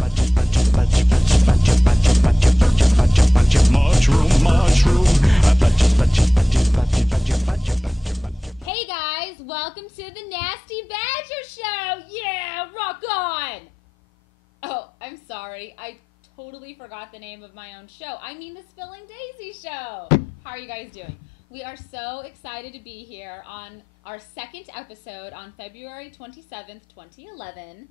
Hey guys, welcome to the Nasty Badger Show! Yeah, rock on! Oh, I'm sorry. I totally forgot the name of my own show. I mean the Spilling Daisy Show! How are you guys doing? We are so excited to be here on our second episode on February 27th, 2011.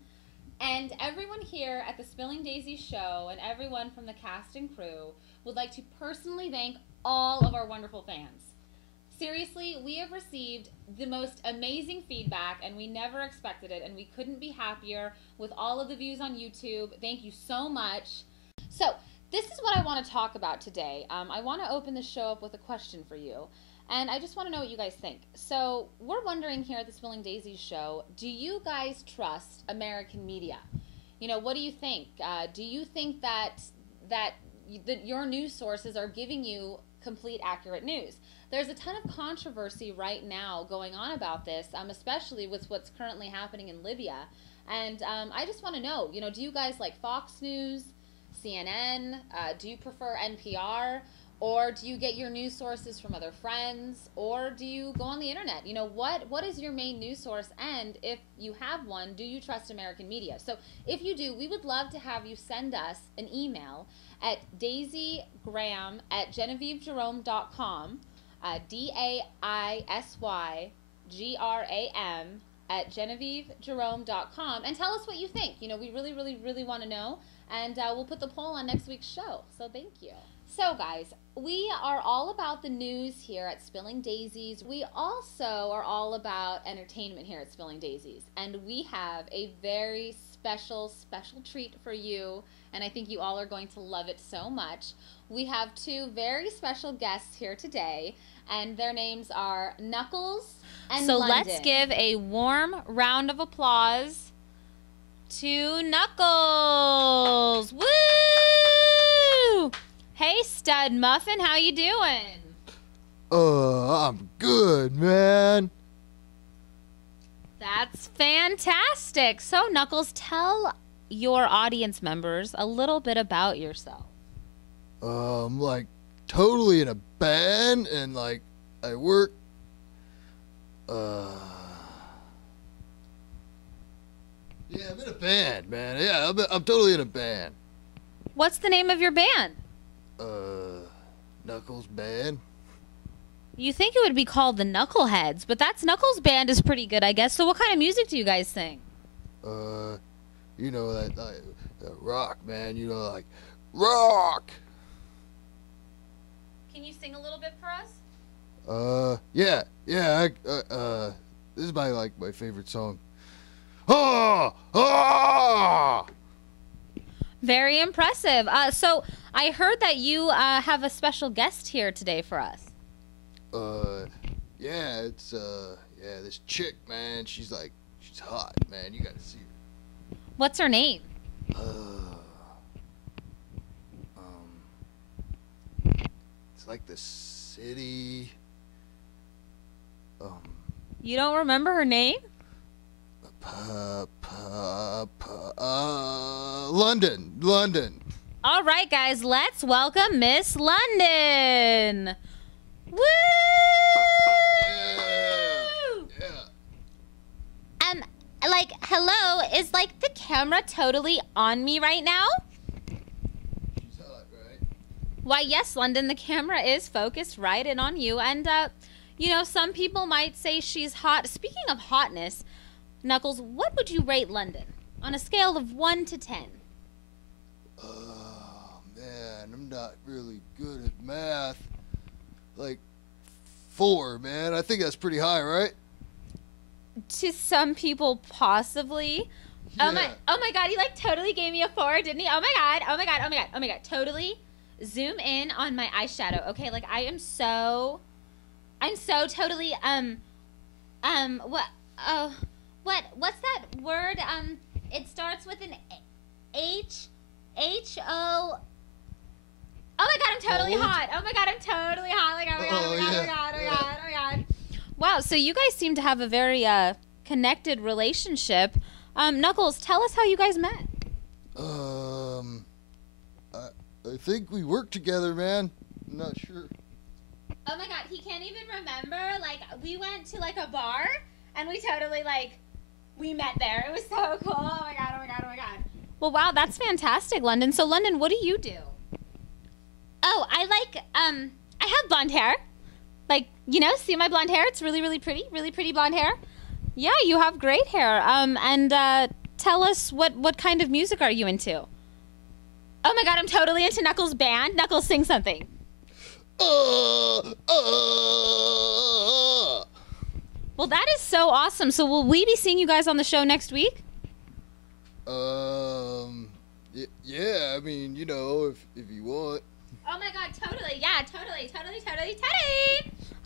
And everyone here at the Spilling Daisy Show and everyone from the cast and crew would like to personally thank all of our wonderful fans. Seriously, we have received the most amazing feedback, and we never expected it, and we couldn't be happier with all of the views on YouTube. Thank you so much. So, this is what I want to talk about today. I want to open the show up with a question for you, and I just want to know what you guys think. So, we're wondering here at the Spilling Daisies Show, do you guys trust American media? You know, what do you think? Do you think that your news sources are giving you complete, accurate news? There's a ton of controversy right now going on about this, especially with what's currently happening in Libya. And I just want to know, you know, do you guys like Fox News, CNN? Do you prefer NPR? Or do you get your news sources from other friends? Or do you go on the internet? You know, what is your main news source? And if you have one, do you trust American media? So if you do, we would love to have you send us an email at daisygram@genevievejerome.com. DAISYGRAM@genevievejerome.com, and tell us what you think. You know, we really, really, really want to know, and we'll put the poll on next week's show. So thank you. So guys, we are all about the news here at Spilling Daisies. We also are all about entertainment here at Spilling Daisies, and we have a very special treat for you, and I think you all are going to love it so much. We have two very special guests here today, and their names are Knuckles and London. So let's give a warm round of applause to Knuckles. Woo! Hey, Stud Muffin, how you doing? I'm good, man. That's fantastic. So, Knuckles, tell your audience members a little bit about yourself. Like, totally in a band, and, like, I work, yeah, I'm in a band, man. Yeah, I'm totally in a band. What's the name of your band? Knuckles Band. You think it would be called the Knuckleheads, but that's Knuckles Band is pretty good, I guess. So what kind of music do you guys sing? You know, that rock, man, you know, like, rock! Can you sing a little bit for us? Yeah, this is my favorite song. Ah! Ah! Very impressive. So I heard that you have a special guest here today for us. Yeah, it's, this chick, man, she's hot, man, you gotta see her. What's her name? It's like the city, You don't remember her name? London. All right, guys, let's welcome Miss London. Woo! Yeah. Like, hello, is, like, the camera totally on me right now? She's hot, right? Why, yes, London, the camera is focused right in on you, and, you know, some people might say she's hot. Speaking of hotness, Knuckles, what would you rate London on a scale of 1 to 10? Oh, man, I'm not really good at math. Like, 4, man. I think that's pretty high, right? To some people, possibly. Yeah. Oh my God, he like totally gave me a 4, didn't he? Oh my God. Totally zoom in on my eyeshadow. Okay, like I'm so totally, what's that word? It starts with an H-O. Oh my God, I'm totally hot. Oh my God, I'm totally hot. Like, oh my God. Wow, so you guys seem to have a very connected relationship. Knuckles, tell us how you guys met. I think we work together, man. I'm not sure. Oh my god, he can't even remember. Like, we went to like a bar and we totally we met there. It was so cool. Oh my god, oh my god, oh my god. Well, wow, that's fantastic, London. So, London, what do you do? Oh, I have blonde hair. Like, you know, see my blonde hair? It's really pretty blonde hair. Yeah, you have great hair. Tell us what kind of music are you into? Oh my god, I'm totally into Knuckles' band. Knuckles, sing something. Well, that is so awesome. So will we be seeing you guys on the show next week? Yeah, I mean, you know, if you want. Oh my god, totally. Yeah, totally.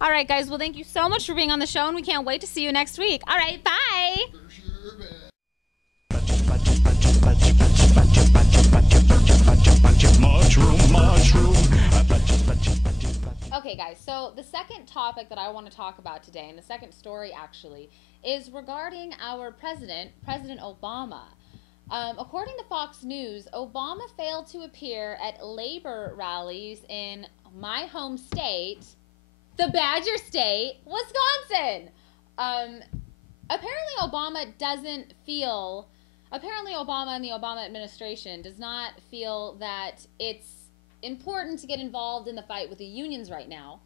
All right, guys. Well, thank you so much for being on the show, and we can't wait to see you next week. All right, bye. For sure, man. Okay, guys, so the second topic that I want to talk about today, and the second story actually, is regarding our president, President Obama. According to Fox News, Obama failed to appear at labor rallies in my home state, the Badger State, Wisconsin. Apparently Obama and the Obama administration does not feel that it's important to get involved in the fight with the unions right now.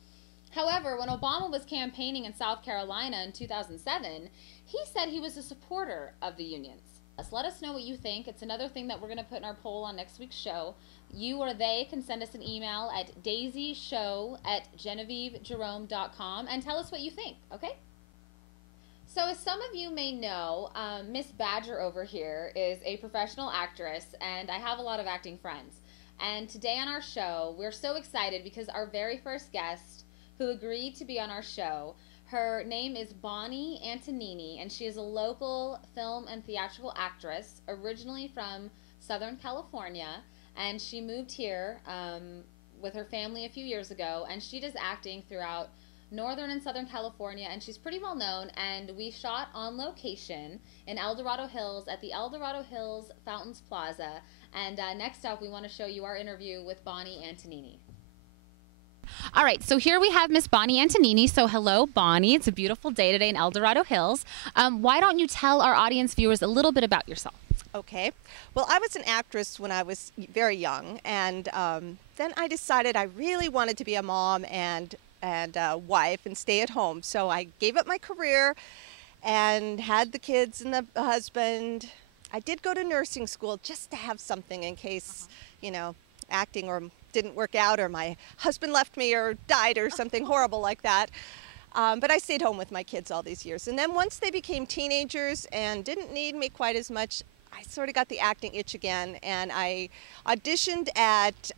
However, when Obama was campaigning in South Carolina in 2007, he said he was a supporter of the unions. Let us know what you think. It's another thing that we're going to put in our poll on next week's show. You or they can send us an email at daisyshow@genevievejerome.com and tell us what you think, okay? So as some of you may know, Miss Badger over here is a professional actress, and I have a lot of acting friends. And today on our show, we're so excited because our very first guest who agreed to be on our show, her name is Bonnie Antonini, and she is a local film and theatrical actress, originally from Southern California, and she moved here with her family a few years ago, and she does acting throughout Northern and Southern California, and she's pretty well known, and we shot on location in El Dorado Hills at the El Dorado Hills Fountains Plaza, and next up we want to show you our interview with Bonnie Antonini. All right, so here we have Miss Bonnie Antonini. So hello, Bonnie. It's a beautiful day today in El Dorado Hills. Why don't you tell our audience viewers a little bit about yourself? Okay. Well, I was an actress when I was very young, and then I decided I really wanted to be a mom and a wife and stay at home. So I gave up my career and had the kids and the husband. I did go to nursing school just to have something in case, you know, acting or didn't work out, or my husband left me or died or something horrible like that. But I stayed home with my kids all these years. And then once they became teenagers and didn't need me quite as much, I sort of got the acting itch again, and I auditioned at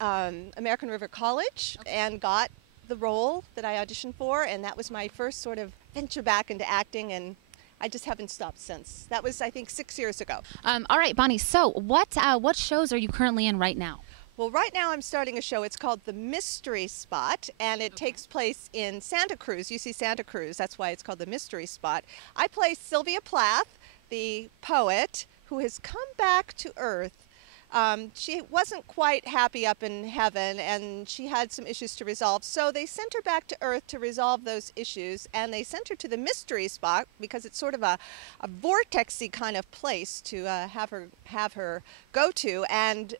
American River College and got the role that I auditioned for, and that was my first sort of venture back into acting, and I just haven't stopped since. That was, I think, 6 years ago. All right, Bonnie, so what shows are you currently in right now? Well, right now I'm starting a show. It's called The Mystery Spot, and it takes place in Santa Cruz, UC Santa Cruz. That's why it's called The Mystery Spot. I play Sylvia Plath, the poet who has come back to Earth. She wasn't quite happy up in heaven, and she had some issues to resolve. So they sent her back to Earth to resolve those issues, and they sent her to the Mystery Spot because it's sort of a vortexy kind of place to have her go to. And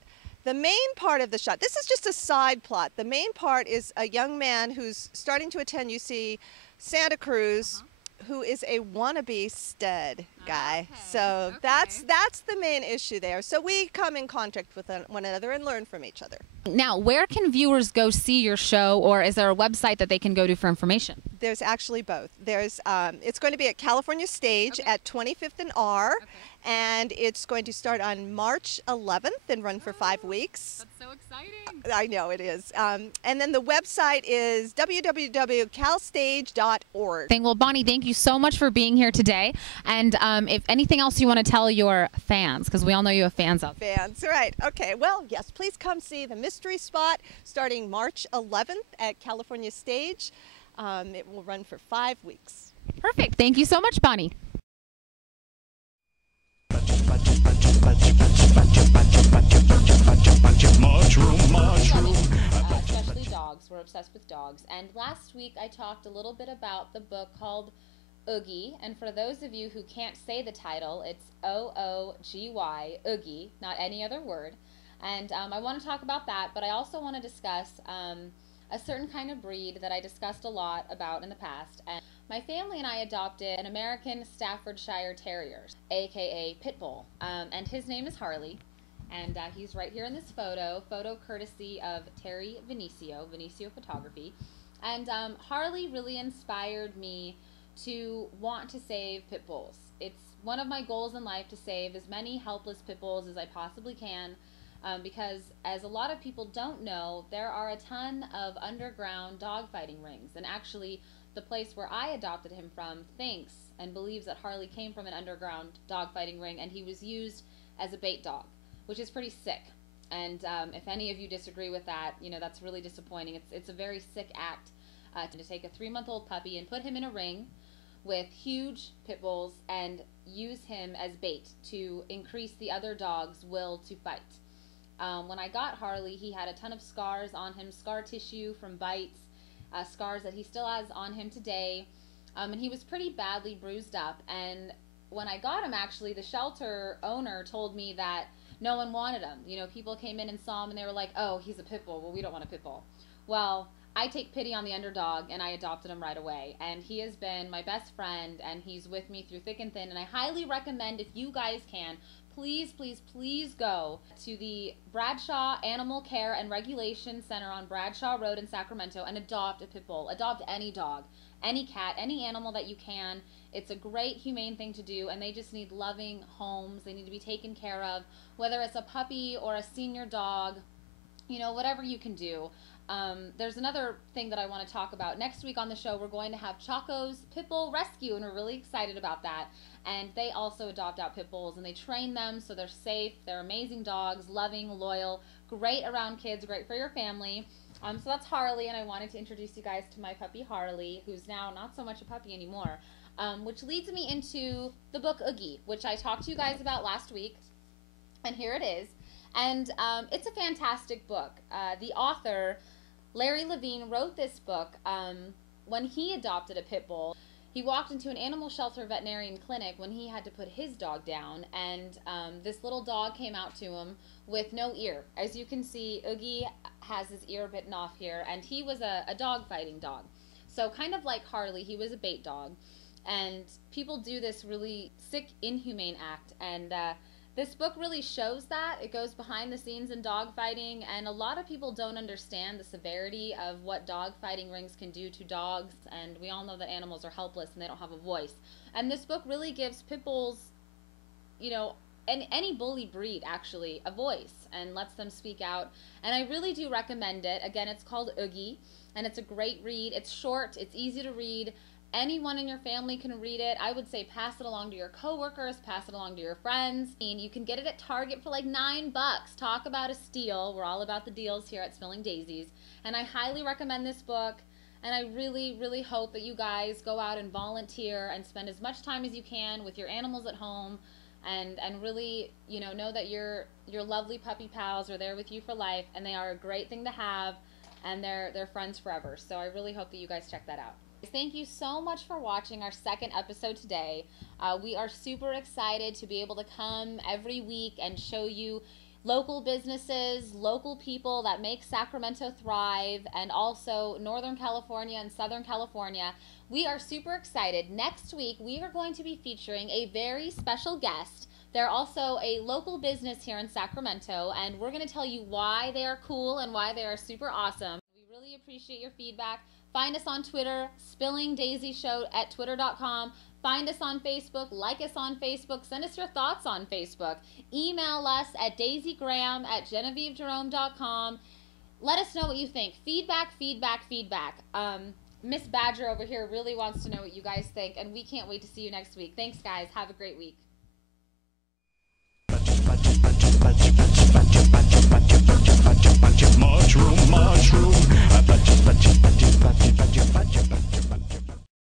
the main part of the shot, this is just a side plot. The main part is a young man who's starting to attend UC Santa Cruz, who is a wannabe stud guy. Okay. So that's the main issue there. So we come in contact with one another and learn from each other. Now, where can viewers go see your show, or is there a website that they can go to for information? There's actually both. There's it's going to be at California Stage at 25th and R, and it's going to start on March 11th and run for 5 weeks. That's so exciting. I know it is. And then the website is www.calstage.org. Well, Bonnie, thank you so much for being here today. And if anything else you want to tell your fans, because we all know you have fans out there. Fans, right. Okay, well, yes, please come see The Mystery Spot starting March 11th at California Stage. It will run for 5 weeks. Perfect. Thank you so much, Bonnie. obsessed with dogs. And last week I talked a little bit about the book called Oogie. And for those of you who can't say the title, it's O-O-G-Y, Oogie, not any other word. And I want to talk about that, but I also want to discuss a certain kind of breed that I discussed a lot about in the past. And my family and I adopted an American Staffordshire Terrier, aka Pit Bull, and his name is Harley, and he's right here in this photo courtesy of Terry Vinicio Photography. And Harley really inspired me to want to save pit bulls. It's one of my goals in life to save as many helpless pit bulls as I possibly can. Because as a lot of people don't know, there are a ton of underground dogfighting rings. And actually, the place where I adopted him from thinks and believes that Harley came from an underground dogfighting ring, and he was used as a bait dog, which is pretty sick. And if any of you disagree with that, you know, that's really disappointing. It's a very sick act to take a 3-month-old puppy and put him in a ring with huge pit bulls and use him as bait to increase the other dog's will to fight. When I got Harley, he had a ton of scars on him, scar tissue from bites, scars that he still has on him today, and he was pretty badly bruised up. And when I got him, actually, the shelter owner told me that no one wanted him. You know, people came in and saw him and they were like, oh, he's a pit bull. Well, we don't want a pit bull. Well, I take pity on the underdog, and I adopted him right away. And he has been my best friend, and he's with me through thick and thin. And I highly recommend, if you guys can, please, please, please go to the Bradshaw Animal Care and Regulation Center on Bradshaw Road in Sacramento and adopt a pit bull. Adopt any dog, any cat, any animal that you can. It's a great, humane thing to do, and they just need loving homes. They need to be taken care of, whether it's a puppy or a senior dog, you know, whatever you can do. There's another thing that I want to talk about. Next week on the show, we're going to have Chaco's Pit Bull Rescue, and we're really excited about that. And they also adopt out pit bulls, and they train them so they're safe. They're amazing dogs, loving, loyal, great around kids, great for your family. So that's Harley, and I wanted to introduce you guys to my puppy Harley, who's now not so much a puppy anymore, which leads me into the book Oogie, which I talked to you guys about last week, and here it is. And it's a fantastic book. The author, Larry Levine, wrote this book when he adopted a pit bull. He walked into an animal shelter veterinarian clinic when he had to put his dog down, and this little dog came out to him with no ear. As you can see, Oogie has his ear bitten off here, and he was a dog-fighting dog. So kind of like Harley, he was a bait dog. And people do this really sick, inhumane act, and this book really shows that. It goes behind the scenes in dog fighting, and a lot of people don't understand the severity of what dog fighting rings can do to dogs, and we all know that animals are helpless and they don't have a voice. And this book really gives pit bulls, you know, and any bully breed actually, a voice and lets them speak out. And I really do recommend it. Again, it's called Oogie, and it's a great read. It's short, it's easy to read. Anyone in your family can read it. I would say pass it along to your coworkers, pass it along to your friends. And you can get it at Target for like $9. Talk about a steal. We're all about the deals here at Spilling Daisies. And I highly recommend this book. And I really, really hope that you guys go out and volunteer and spend as much time as you can with your animals at home, and really, you know that your lovely puppy pals are there with you for life, and they are a great thing to have, and they're friends forever. So I really hope that you guys check that out. Thank you so much for watching our second episode today. We are super excited to be able to come every week and show you local businesses, local people that make Sacramento thrive, and also Northern California and Southern California. We are super excited. Next week, we are going to be featuring a very special guest. They're also a local business here in Sacramento, and we're going to tell you why they are cool and why they are super awesome. We really appreciate your feedback. Find us on Twitter, Spilling Daisy Show at twitter.com. Find us on Facebook, like us on Facebook, send us your thoughts on Facebook. Email us at daisygraham@genevievejerome.com. Let us know what you think. Feedback, feedback, feedback. Miss Badger over here really wants to know what you guys think, and we can't wait to see you next week. Thanks, guys. Have a great week. Mushroom, mushroom.